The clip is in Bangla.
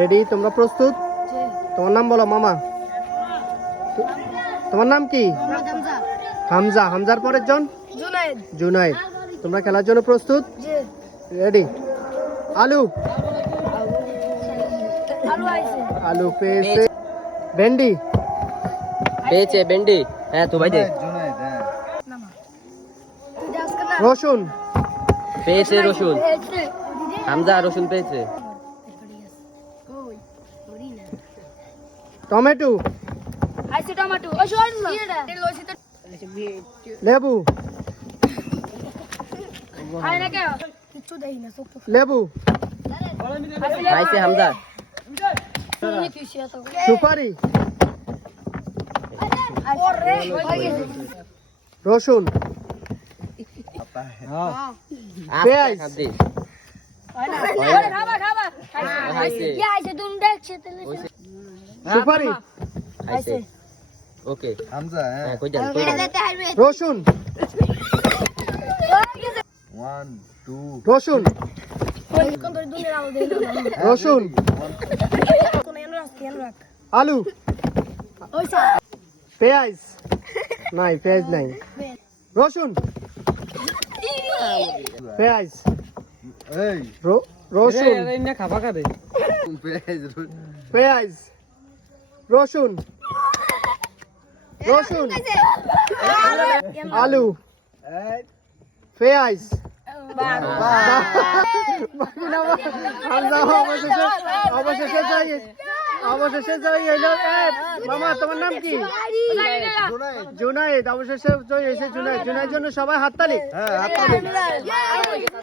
রেডি? তোমরা প্রস্তুত? তোমার নাম বলো মামা। তোমার নাম কি? হামজা। হামজার পরের জন? জুনায়েদ। তোমরা খেলার জন্য প্রস্তুত? রেডি? আলু। আলু পেয়েছে। ভেন্ডি পেয়েছে ভেন্ডি। হ্যাঁ তো ভাই দে। রসুন পেয়েছে রসুন। হামজা রসুন পেয়েছে। টমেটো লেবু লেবু খাইছে হামজা। সুপারি রসুন পেঁয়াজ খাইছে। সুপারি খাইছে। ওকে হামজা হ্যাঁ কই যান কই যান। রসুন 1 2 রসুন রসুন আলু পেঁয়াজ নাই পেঁয়াজ নাই রসুন পেঁয়াজ এই রসুন খাবা খাবে। পেঁয়াজ রসুন রসুন আলু পেঁয়াজ অবশেষে জয়ী হইল। মামা তোমার নাম কি? জুনায়েদ। অবশেষে জয়ী হয়েছে জুনায়েদ। জুনায়েদের জন্য সবাই হাততালি।